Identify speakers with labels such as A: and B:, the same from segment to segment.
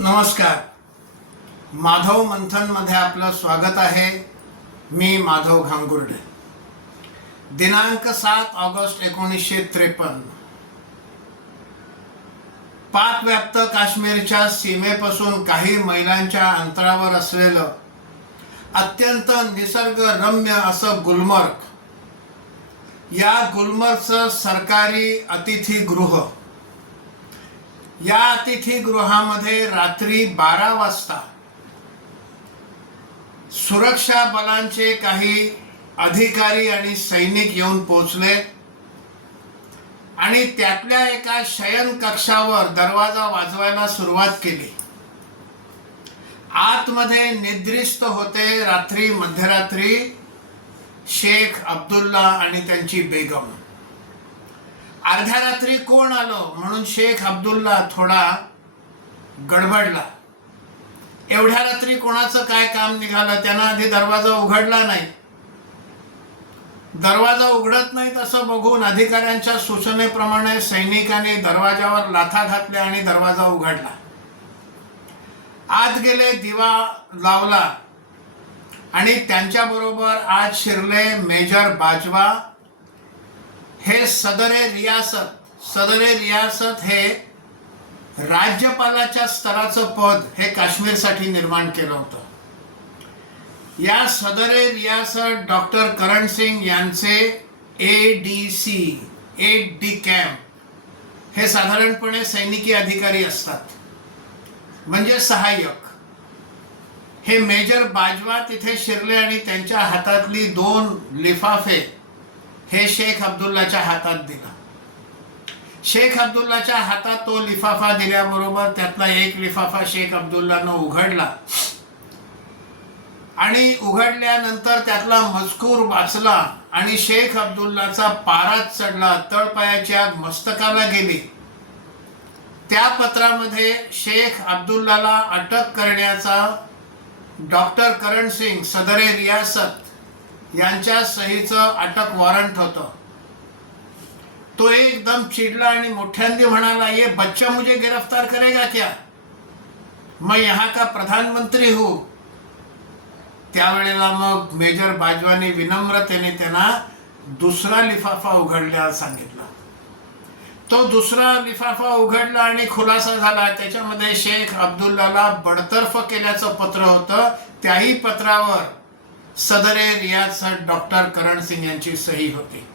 A: नमस्कार. माधव मंथनमध्ये आपलं स्वागत आहे. मी माधव घांगुर्डे दिनांक सात ऑगस्ट एकोणीसशे त्रेपन्न. पाकव्याप्त काश्मीरच्या सीमेपासून काही मैलांच्या अंतरावर असलेलं अत्यंत निसर्गरम्य असं गुलमर्ग. या गुलमर्गचं सरकारी अतिथीगृह या अतिथीगृहामध्ये रात्री बारा वाजता सुरक्षा बलांचे काही अधिकारी आणि सैनिक येऊन पोचले आणि त्यातल्या एका शयन कक्षावर दरवाजा वाजवायला सुरुवात केली. आतमध्ये निद्रिस्त होते रात्री मध्यरात्री शेख अब्दुल्ला आणि त्यांची बेगम. अर्ध्या रात्री कोण आलं म्हणून शेख अब्दुल्ला थोडा गडबडला. एवढ्या रात्री कोणाचं काय काम निघालं? त्यानं आधी दरवाजा उघडला नाही. दरवाजा उघडत नाही तसं बघून अधिकाऱ्यांच्या सूचनेप्रमाणे सैनिकांनी दरवाजावर लाथा घातल्या आणि दरवाजा उघडला. आत गेले दिवा लावला आणि त्यांच्याबरोबर आज शिरले मेजर बाजवा हे सदरे रियासत सदरे रियासत हे राज्यपालाच्या स्तराचं पद हे काश्मीरसाठी निर्माण केलं होतं. या सदरे रियासत डॉक्टर करण सिंग यांचे A D C A D camp हे साधारणपणे सैनिकी अधिकारी असतात. म्हणजे सहाय्यक. हे मेजर बाजवा तिथे शिरले आणि त्यांच्या हातातली दोन लिफाफे हे शेख अब्दुल्लाच्या हातात दिला. शेख अब्दुल्लाच्या हातात तो लिफाफा दिल्याबरोबर त्यातला एक लिफाफा शेख अब्दुल्लानं उघडला. आणि उघडल्यानंतर त्यातला मजकूर वाचला आणि शेख अब्दुल्लाचा पाराच चढला तळपायाच्या मस्तकाला गेली. त्या पत्रामध्ये शेख अब्दुल्लाला अटक करण्याचा डॉक्टर करण सिंग सदरे रियासत यांच्या सहीचं अटक वॉरंट होतं. तो एकदम चिडला आणि मोठ्यांदी म्हणाला ये बच्चा मुझे गिरफ्तार करेगा क्या? मैं यहाँ का प्रधानमंत्री हूँ. त्यावेळेला मग मेजर बाजवानी विनम्रतेने त्यांना दुसरा लिफाफा उघडल्या सांगितला. तो दुसरा लिफाफा उघडला आणि खुलासा झाला. त्याच्यामध्ये शेख अब्दुल्लाला बडतर्फ केल्याचं पत्र होतं. त्याही पत्रावर सदरे रियासत डॉक्टर करण सिंग यांची सही होती.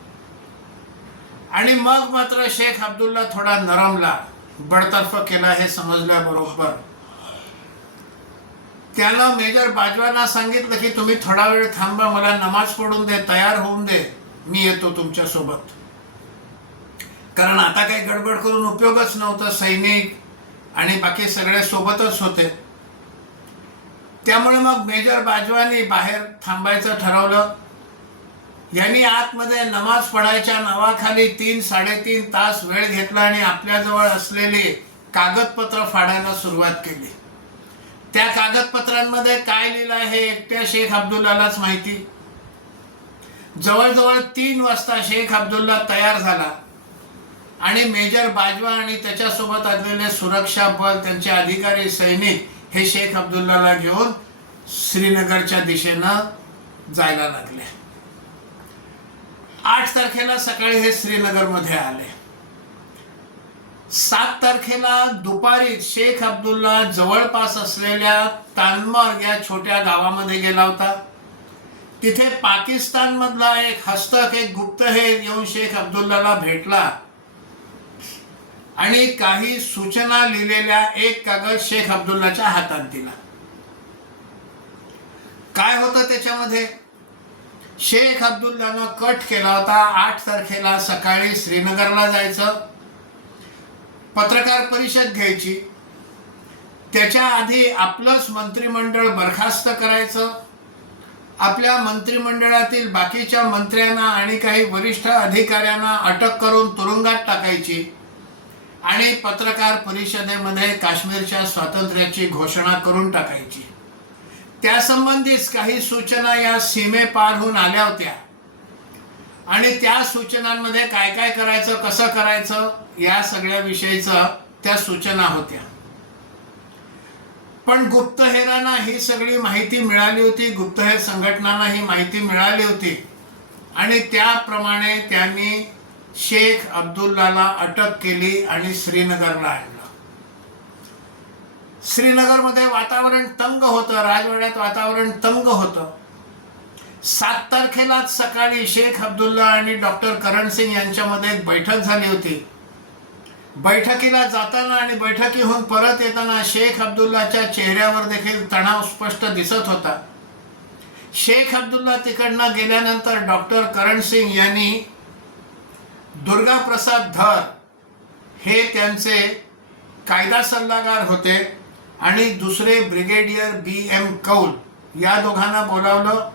A: आणि मग मात्र शेख अब्दुल्ला थोडा नरमला बडतर्फ केला हे समजल्याबरोबर. त्यानं मेजर बाजवाना सांगितलं की तुम्ही थोडा वेळ थांबा मला नमाज पडून दे तयार होऊन दे मी येतो तुमच्यासोबत कारण आता काही गडबड करून उपयोगच नव्हता सैनिक आणि बाकी सगळे सोबतच होते. त्यामुळे मग मेजर बाजवानी बाहेर थांबायचं ठरवलं. यांनी आतमध्ये नमाज पडायच्या नावाखाली तीन साडेतीन तास वेळ घेतला आणि आपल्याजवळ असलेले कागदपत्र फाडायला सुरुवात केली. त्या कागदपत्रांमध्ये काय लिहिलं आहे एकट्या शेख अब्दुल्लालाच माहिती. जवळजवळ तीन वाजता शेख अब्दुल्ला तयार झाला आणि मेजर बाजवा आणि त्याच्यासोबत असलेले सुरक्षा बल त्यांचे अधिकारी सैनिक हे शेख अब्दुल्लाला घेऊन श्रीनगरच्या दिशेनं जायला लागले. आठ तारखेला सकाळी हे श्रीनगरमध्ये आले. सात तारखेला दुपारी शेख अब्दुल्ला जवळपास असलेल्या तानमर्ग या छोट्या गावामध्ये गेला होता. तिथे पाकिस्तान मधला एक हस्तक एक गुप्तहेर येऊन शेख अब्दुल्लाला भेटला. आणि काही सूचना लिहिलेल्या एक कागद शेख अब्दुल्लाच्या हातात दिला. काय होतं त्याच्यामध्ये? शेख अब्दुल्लानं कट केला होता. आठ तारखेला सकाळी श्रीनगरला जायचं. पत्रकार परिषद घ्यायची. त्याच्या आधी आपलंच मंत्रिमंडळ बरखास्त करायचं. आपल्या मंत्रिमंडळातील बाकीच्या मंत्र्यांना आणि काही वरिष्ठ अधिकाऱ्यांना अटक करून तुरुंगात टाकायची. आणि पत्रकार परिषदेमध्ये काश्मीरच्या स्वातंत्र्याची घोषणा करून टाकायची. त्यासंबंधीच काही सूचना या सीमेपारहून आल्या होत्या. आणि त्या सूचनांमध्ये काय काय करायचं कसं करायचं या सगळ्या विषयीचं त्या सूचना होत्या. पण गुप्तहेरांना ही सगळी माहिती मिळाली होती गुप्तहेर संघटनांना ही माहिती मिळाली होती. आणि त्याप्रमाणे त्यांनी शेख अब्दुल्लाला अटक केली आणि श्रीनगरला आणलं. श्रीनगरमध्ये वातावरण तंग होतं राजवाड्यात वातावरण तंग होतं. सात तारखेलाच सकाळी शेख अब्दुल्ला आणि डॉक्टर करण सिंग यांच्यामध्ये एक बैठक झाली होती. बैठकीला जाताना आणि बैठकीहून परत येताना शेख अब्दुल्लाच्या चेहऱ्यावर देखील तणाव स्पष्ट दिसत होता. शेख अब्दुल्ला तिकडनं गेल्यानंतर डॉक्टर करण सिंग यांनी दुर्गा प्रसाद धर हे त्यांचे कायदा सल्लागार होते आणि दुसरे ब्रिगेडियर बी एम कौल या दोघांना बोलावलं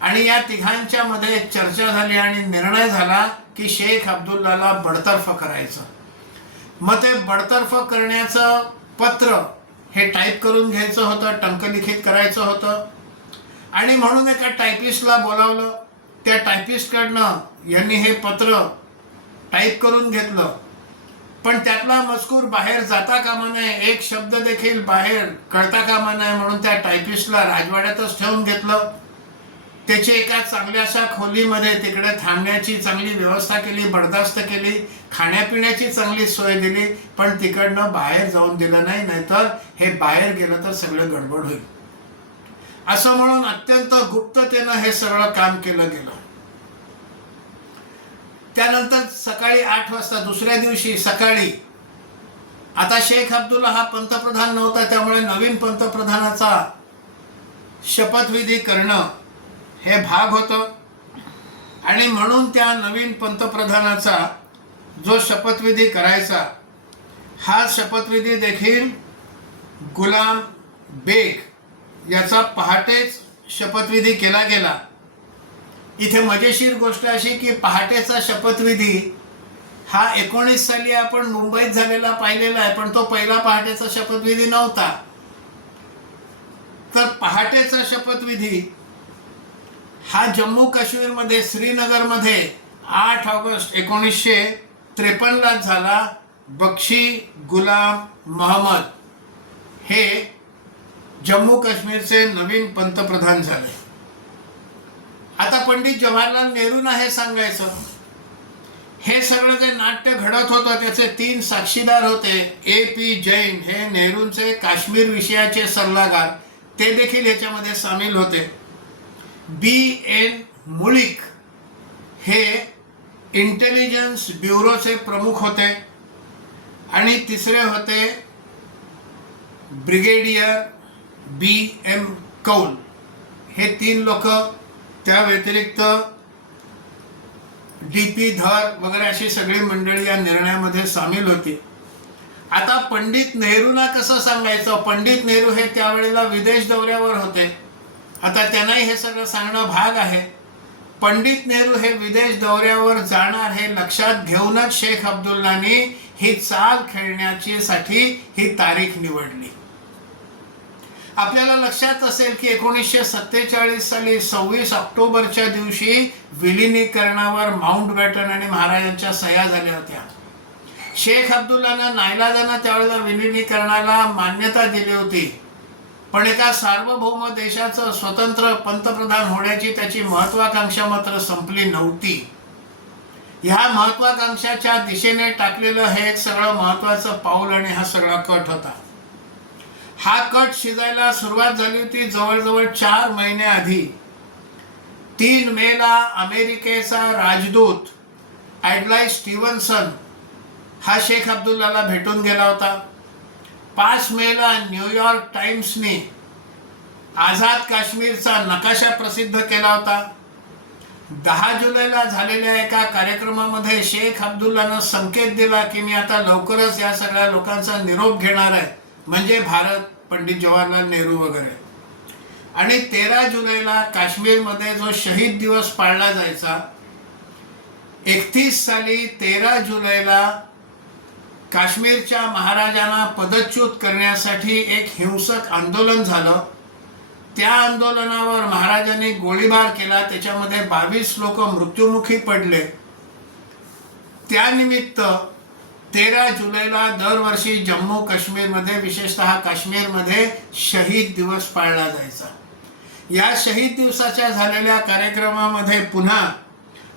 A: आणि या तिघांच्या मध्ये चर्चा झाली आणि निर्णय झाला की शेख अब्दुल्लाला बडतर्फ करायचं. मग ते बडतर्फ करण्याचं पत्र हे टाईप करून घ्यायचं होतं टंकलिखित करायचं होतं. आणि म्हणून एका टायपिस्टला बोलावलं. त्या टायपिस्टकडनं यांनी हे पत्र टाईप करून घेतलं. पण त्यातला मजकूर बाहेर जाता कामा नये एक शब्द देखील बाहेर कळता कामा नये म्हणून त्या टायपिस्टला राजवाड्यातच ठेवून घेतलं. त्याची एका चांगल्याशा खोलीमध्ये तिकडे थांबण्याची चांगली व्यवस्था केली बर्दास्त केली खाण्यापिण्याची चांगली सोय दिली पण तिकडनं बाहेर जाऊन दिलं नाही नाहीतर हे बाहेर गेलं तर सगळं गडबड होईल. असं म्हणून अत्यंत गुप्ततेनं हे सगळं काम केलं गेलं. त्यानंतर सकाळी आठ वाजता दुसऱ्या दिवशी सकाळी आता शेख अब्दुल्ला हा पंतप्रधान नव्हता त्यामुळे नवीन पंतप्रधानाचा शपथविधी करणं हे भाग होतं. आणि म्हणून त्या नवीन पंतप्रधानाचा जो शपथविधी करायचा हा शपथविधी देखील गुलाम बेग याचा पहाटेच शपथविधी केला गेला. इथे मजेशीर गोष्ट अशी की पहाटेचा शपथविधी हा एकोणीस साली आपण मुंबईत झालेला पाहिलेला आहे पण तो पहिला पहाटेचा शपथविधी नव्हता. तर पहाटेचा शपथविधी हा जम्मू काश्मीरमध्ये श्रीनगरमध्ये आठ ऑगस्ट एकोणीसशे त्रेपन्नला झाला. बक्षी गुलाम महमद हे जम्मू काश्मीरचे नवीन पंतप्रधान झाले. आता पंडित जवाहरलाल नेहरूंना हे सांगायचं. हे सगळं जे नाट्य घडत होतं त्याचे तीन साक्षीदार होते ए पी जैन. हे नेहरूंचे काश्मीर विषयाचे सल्लागार. ते देखील याच्यामध्ये सामील होते. बी एन मुळीक हे इंटेलिजन्स ब्युरोचे प्रमुख होते. आणि तिसरे होते ब्रिगेडियर बी एम कौल. हे तीन लोक त्या व्यतिरिक्त डी पी धर वगैरे अशी सगळी मंडळी या निर्णयामध्ये सामील होती. आता पंडित नेहरूंना कसं सांगायचं? पंडित नेहरू हे त्यावेळेला विदेश दौऱ्यावर होते. आता त्यांनाही हे सगळं सांगणं भाग आहे. पंडित नेहरू हे विदेश दौऱ्यावर जाणार हे लक्षात घेऊनच शेख अब्दुल्लानी ही चाल खेळण्याची साठी ही तारीख निवडली. आपल्याला लक्षात असेल की एकोणीसशे सत्तेचाळीस साली सव्वीस ऑक्टोबरच्या दिवशी विलिनीकरणावर माउंट बॅटन आणि महाराजांच्या सह्या झाल्या होत्या. शेख अब्दुल्लानं नायलाजानं त्यावेळेला विलिनीकरणाला मान्यता दिली होती. पण एका सार्वभौम देशाचं स्वतंत्र पंतप्रधान होण्याची त्याची महत्वाकांक्षा मात्र संपली नव्हती. ह्या महत्वाकांक्षाच्या दिशेने टाकलेलं हे एक सगळं महत्वाचं पाऊल आणि हा सगळा कट होता. हा कट शिजायला सुरुवात झाली होती जवळजवळ चार महिने आधी. तीन मेला अमेरिकेचा राजदूत ॲडलाय स्टीव्हन्सन हा शेख अब्दुल्लाला भेटून गेला होता. पाच मेला न्यूयॉर्क टाइम्सने आझाद काश्मीरचा नकाशा प्रसिद्ध केला होता. दहा जुलैला झालेल्या एका कार्यक्रमामध्ये शेख अब्दुल्लानं संकेत दिला की मी आता लवकरच या सगळ्या लोकांचा निरोप घेणार आहे. म्हणजे भारत पंडित जवाहरलाल नेहरू वगैरे. आणि तेरा जुलैला काश्मीरमध्ये जो शहीद दिवस पाळला जायचा एकतीस साली तेरा जुलैला काश्मीरच्या महाराजांना पदच्युत करण्यासाठी एक हिंसक आंदोलन झालं. त्या आंदोलनावर महाराजांनी गोळीबार केला त्याच्यामध्ये बावीस लोक मृत्युमुखी पडले. त्यानिमित्त तेरा जुलैला दरवर्षी जम्मू काश्मीरमध्ये विशेषतः काश्मीरमध्ये शहीद दिवस पाळला जायचा. या शहीद दिवसाच्या झालेल्या कार्यक्रमामध्ये पुन्हा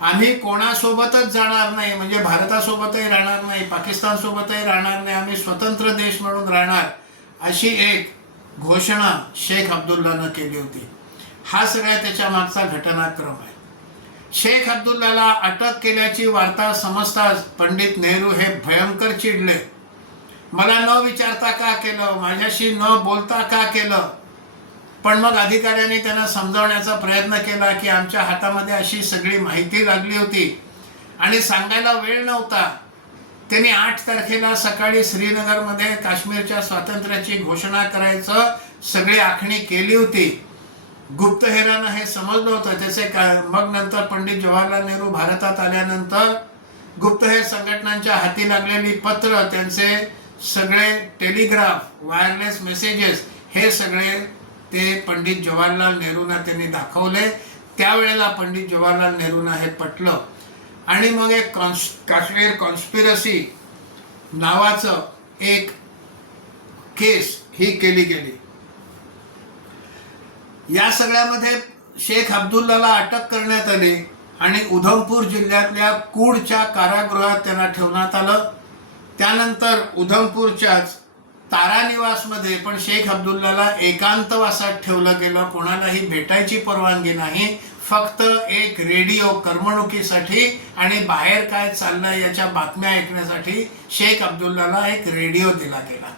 A: आम्ही कोणासोबतच जाणार नाही म्हणजे भारतासोबतही राहणार नाही पाकिस्तानसोबतही राहणार नाही आम्ही स्वतंत्र देश म्हणून राहणार अशी एक घोषणा शेख अब्दुल्लानं केली होती. हा सगळ्या त्याच्या मागचा घटनाक्रम आहे. शेख अब्दुल्लाला अटक केल्याची वार्ता समजताच पंडित नेहरू हे भयंकर चिडले. मला न विचारता का केलं? माझ्याशी न बोलता का केलं? पण मग अधिकाऱ्यांनी त्यांना समजावण्याचा प्रयत्न केला की आमच्या हातामध्ये अशी सगळी माहिती लागली होती आणि सांगायला वेळ नव्हता. त्यांनी आठ तारखेला सकाळी श्रीनगरमध्ये काश्मीरच्या स्वातंत्र्याची घोषणा करायचं सगळी आखणी केली होती. गुप्तहेरांना हे समजलं होतं. जसे का मग नंतर पंडित जवाहरलाल नेहरू भारतात आल्यानंतर गुप्तहेर संघटनांच्या हाती लागलेली पत्र त्यांचे सगळे टेलिग्राफ वायरलेस मेसेजेस हे सगळे ते पंडित जवाहरलाल नेहरूंना त्यांनी दाखवले. त्यावेळेला पंडित जवाहरलाल नेहरूंना हे पटलं. आणि मग एक कॉन्स काश्मीर कॉन्स्पिरसी नावाचं एक केस ही केली गेली. या सगळ्यामध्ये शेख अब्दुल्लाला अटक करण्यात आली आणि उधमपूर जिल्ह्यातल्या कूडच्या कारागृहात त्यांना ठेवण्यात आलं. त्यानंतर उधमपूरच्याच तारानिवासमध्ये पण शेख अब्दुल्लाला एकांतवासात ठेवलं गेलं. कोणालाही भेटायची परवानगी नाही. फक्त एक रेडिओ करमणुकीसाठी आणि बाहेर काय चाललंय याच्या बातम्या ऐकण्यासाठी शेख अब्दुल्लाला एक रेडिओ दिला गेला.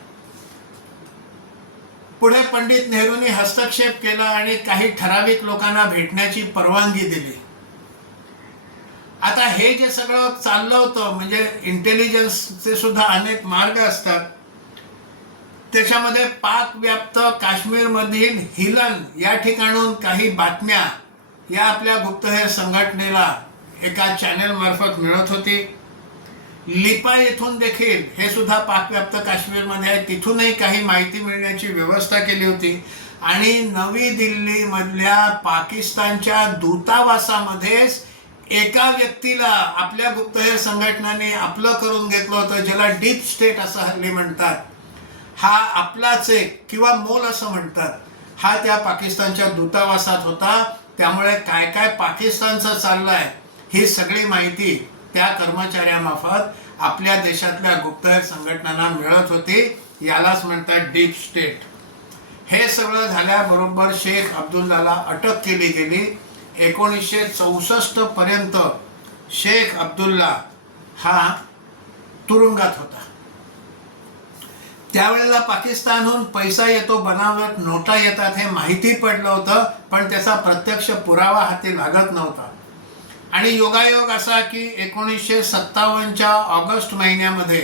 A: पुढे पंडित नेहरूंनी हस्तक्षेप केला आणि काही ठराविक लोकांना भेटण्याची परवानगी दिली. आता हे जे सगळं चाललं होतं म्हणजे इंटेलिजन्सचे सुद्धा अनेक मार्ग असतात. त्याच्यामध्ये पाक व्याप्त काश्मीरमधील हिलन या ठिकाणून काही बातम्या या आपल्या गुप्तहेर संघटनेला एका चॅनेल मार्फत मिळत होती. लिपा येथून देखील हे सुद्धा पाकव्याप्त काश्मीरमध्ये आहे. तिथूनही काही माहिती मिळण्याची व्यवस्था केली होती. आणि नवी दिल्लीमधल्या पाकिस्तानच्या दूतावासामध्येच एका व्यक्तीला आपल्या गुप्तहेर संघटनाने आपलं करून घेतलं होतं ज्याला डीप स्टेट असं हल्ली म्हणतात. हा आपलाच एक किंवा मोल असं म्हणतात. हा त्या पाकिस्तानच्या दूतावासात होता. त्यामुळे काय काय पाकिस्तानचं चाललंय ही सगळी माहिती त्या कर्मचाऱ्यामार्फत आपल्या देशातल्या गुप्तहेर संघटनांना मिळत होती यालाच म्हणतात डीप स्टेट. हे सगळं झाल्याबरोबर शेख अब्दुल्लाला अटक केली गेली. एकोणीसशे चौसष्ट पर्यंत शेख अब्दुल्ला हा तुरुंगात होता. त्यावेळेला पाकिस्तानहून पैसा येतो बनावट नोटा येतात हे माहिती पडलं होतं पण त्याचा प्रत्यक्ष पुरावा हाती लागत नव्हता. आणि योगायोग असा की एकोणीसशे सत्तावन्नच्या ऑगस्ट महिन्यामध्ये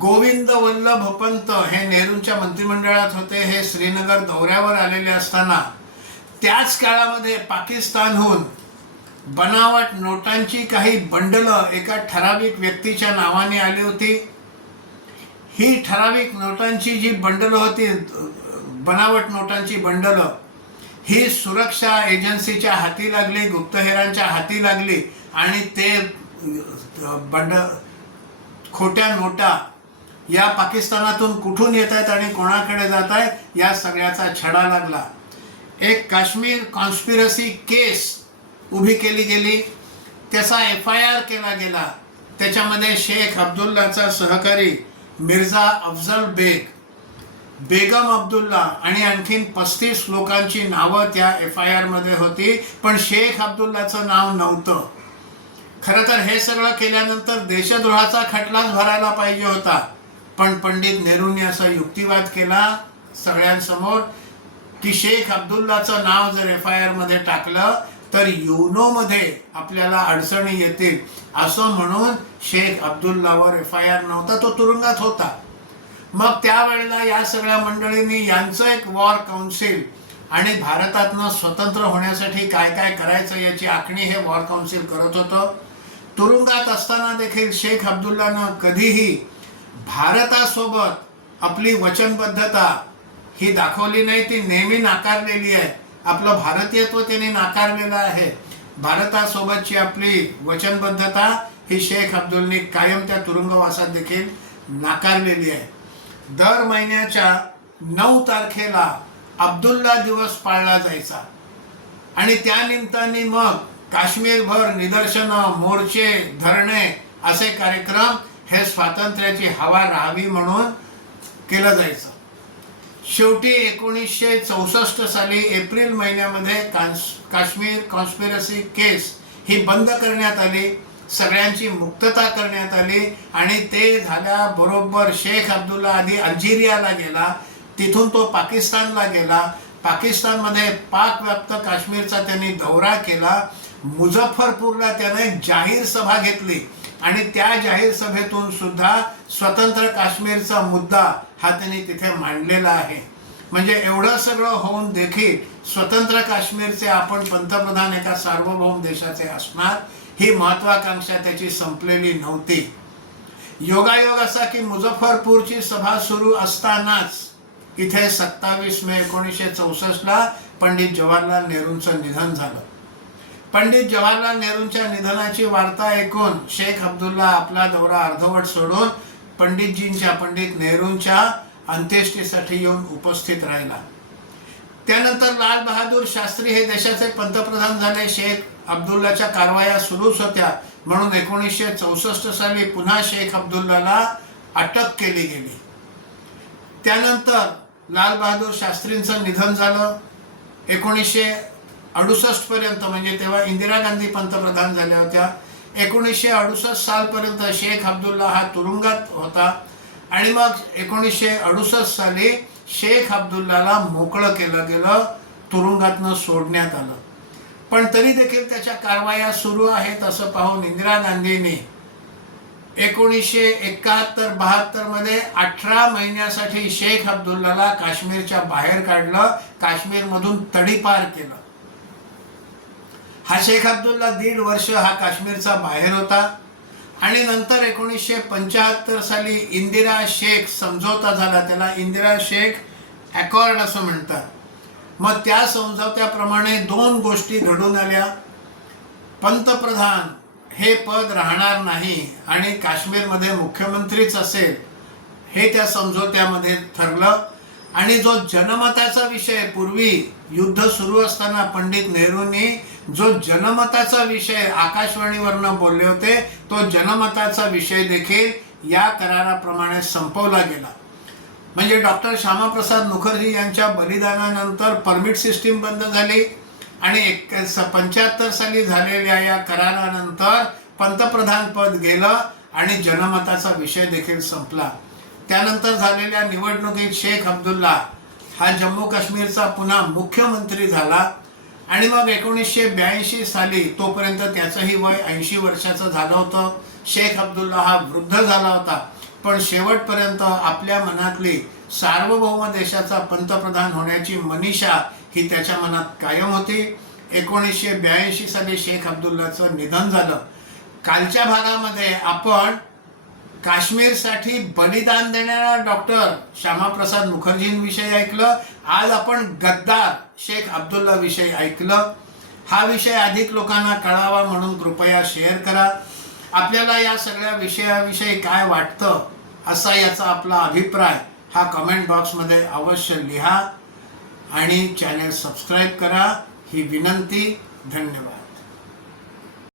A: गोविंद वल्लभ पंत हे नेहरूंच्या मंत्रिमंडळात होते हे श्रीनगर दौऱ्यावर आलेले असताना त्याच काळामध्ये पाकिस्तानहून बनावट नोटांची काही बंडलं एका ठराविक व्यक्तीच्या नावाने आली होती. ही ठराविक नोटांची जी बंडलं होती बनावट नोटांची बंडलं ही सुरक्षा एजन्सीच्या हाती लागली गुप्तहेरांच्या हाती लागली आणि ते बंड खोट्या नोटा या पाकिस्तानातून कुठून येत आहेत आणि कोणाकडे जात आहेत या सगळ्याचा छडा लागला. एक काश्मीर कॉन्स्पिरसी केस उभी केली गेली. त्याचा एफ आय आर केला गेला. त्याच्यामध्ये शेख अब्दुल्लाचा सहकारी मिर्झा अफजल बेग बेगम अब्दुल्ला आणि आणखीन पस्तीस लोकांची नावं त्या एफ आय आरमध्ये होती पण शेख अब्दुल्लाचं नाव नव्हतं. खरं तर हे सगळं केल्यानंतर देशद्रोहाचा खटलाच भरायला पाहिजे होता. पण पंडित नेहरूंनी असा युक्तिवाद केला सगळ्यांसमोर की शेख अब्दुल्लाचं नाव जर एफ आय आरमध्ये टाकलं तर युनोमध्ये आपल्याला अडचणी येतील. असं म्हणून शेख अब्दुल्लावर एफ आय आर नव्हता तो तुरुंगात होता. मग त्यावेळेला या सगळ्या मंडळींनी यांचं एक वॉर काउन्सिल आणि भारतातनं स्वतंत्र होण्यासाठी काय काय करायचं याची आखणी हे वॉर काउन्सिल करत होतं. तुरुंगात असताना देखील शेख अब्दुल्लानं कधीही भारतासोबत आपली वचनबद्धता ही दाखवली नाही ती नेहमी नाकारलेली आहे. आपलं भारतीयत्व त्याने नाकारलेलं आहे. भारतासोबतची आपली वचनबद्धता ही शेख अब्दुलने कायम त्या तुरुंगवासात देखील नाकारलेली आहे. दर महिन्याच्या नऊ तारखेला अब्दुल्ला दिवस पाळला जायचा. आणि त्यानिमित्ताने मग काश्मीरभर निदर्शनं मोर्चे धरणे असे कार्यक्रम हे स्वातंत्र्याची हवा राहावी म्हणून केलं जायचं. शेवटी एकोणीसशे चौसष्ट साली एप्रिल महिन्यामध्ये कान्स काश्मीर कॉन्स्पिरसी केस ही बंद करण्यात आली. सगळ्यांची मुक्तता करण्यात आली आणि ते झाल्याबरोबर शेख अब्दुल्ला आधी अल्जेरियाला गेला तिथून तो पाकिस्तानला गेला. पाकिस्तानमध्ये पाकव्याप्त काश्मीरचा त्यांनी दौरा केला. मुझफ्फरपूरला त्याने जाहीर सभा घेतली आणि त्या जाहीर सभेतून सुद्धा स्वतंत्र काश्मीरचा मुद्दा हा त्यांनी तिथे मांडलेला आहे. म्हणजे एवढं सगळं होऊन देखील स्वतंत्र काश्मीरचे आपण पंतप्रधान एका सार्वभौम देशाचे असणार. ही महत्वाकांक्षा त्याची संपलेली नव्हती. योगायोग असा की मुझफ्फरपूरची सभा सुरू असतानाच इथे सत्तावीस मे एकोणीसशे चौसष्टला पंडित जवाहरलाल नेहरूंचं निधन झालं. पंडित जवाहरलाल नेहरूंच्या निधनाची वार्ता ऐकून शेख अब्दुल्ला आपला दौरा अर्धवट सोडून पंडितजींच्या पंडित नेहरूंच्या अंत्येष्टीसाठी येऊन उपस्थित राहिला. त्यानंतर लाल बहादूर शास्त्री हे देशाचे पंतप्रधान झाले. शेख अब्दुल्लाच्या कारवाया सुरूच होत्या. म्हणून एकोणीसशे चौसष्ट साली पुन्हा शेख अब्दुल्लाला अटक केली गेली. त्यानंतर लाल बहादूर शास्त्रींचं निधन झालं. एकोणीसशे अडुसष्ट पर्यंत म्हणजे तेव्हा इंदिरा गांधी पंतप्रधान झाल्या होत्या. एकोणीसशे अडुसष्ट सालपर्यंत शेख अब्दुल्ला हा तुरुंगात होता. आणि मग एकोणीसशे अडुसष्ट साली शेख अब्दुल्लाला मोकळं केलं गेलं तुरुंगातनं सोडण्यात आलं. पण तरी देखील त्याच्या कारवाया सुरू आहेत असं पाहून इंदिरा गांधींनी एकोणीसशे एकाहत्तर बहात्तरमध्ये अठरा महिन्यासाठी शेख अब्दुल्लाला काश्मीरच्या बाहेर काढलं काश्मीरमधून तडीपार केलं. हा शेख अब्दुल्ला दीड वर्ष हा काश्मीरचा बाहेर होता आणि नंतर एकोणीसशे पंच्याहत्तर साली इंदिरा शेख समझोता झाला. त्याला इंदिरा शेख ॲकॉर्ड असं म्हणतात. मग त्या समझोत्याप्रमाणे दोन गोष्टी घडून आल्या. पंतप्रधान हे पद राहणार नाही आणि काश्मीरमध्ये मुख्यमंत्रीच असेल हे त्या समझोत्यामध्ये ठरलं. आणि जो जनमताचा विषय पूर्वी युद्ध सुरू असताना पंडित नेहरूंनी जो जनमताचा विषय आकाशवाणीवरनं बोलले होते तो जनमताचा विषय देखील या कराराप्रमाणे संपवला गेला. म्हणजे डॉक्टर श्यामाप्रसाद मुखर्जी यांच्या बलिदानानंतर परमिट सिस्टीम बंद झाली आणि एक पंच्याहत्तर साली झालेल्या या करारानंतर पंतप्रधान पद गेलं आणि जनमताचा विषय देखील संपला. त्यानंतर झालेल्या निवडणुकीत शेख अब्दुल्ला हा जम्मू काश्मीरचा पुन्हा मुख्यमंत्री झाला आणि मग एकोणीसशे ब्याऐंशी साली तोपर्यंत त्याचंही वय ऐंशी वर्षाचं झालं होतं. शेख अब्दुल्ला हा वृद्ध झाला होता. पण शेवटपर्यंत आपल्या मनातली सार्वभौम देशाचा पंतप्रधान होण्याची मनीषा ही त्याच्या मनात कायम होती. एकोणीसशे ब्याऐंशी साली शेख अब्दुल्लाचं निधन झालं. कालच्या भागामध्ये आपण काश्मीरसाठी बलिदान देणारा डॉक्टर श्यामाप्रसाद मुखर्जींविषयी ऐकलं. आज आपण गद्दार शेख अब्दुल्ला विषयी ऐकलं. हा विषय अधिक लोकांना कळावा म्हणून कृपया शेअर करा. आपल्याला या सगळ्या विषयाविषयी काय वाटतं असा याचा आपला अभिप्राय हा कमेंट बॉक्समध्ये अवश्य लिहा आणि चॅनेल सबस्क्राईब करा. ही विनंती. धन्यवाद.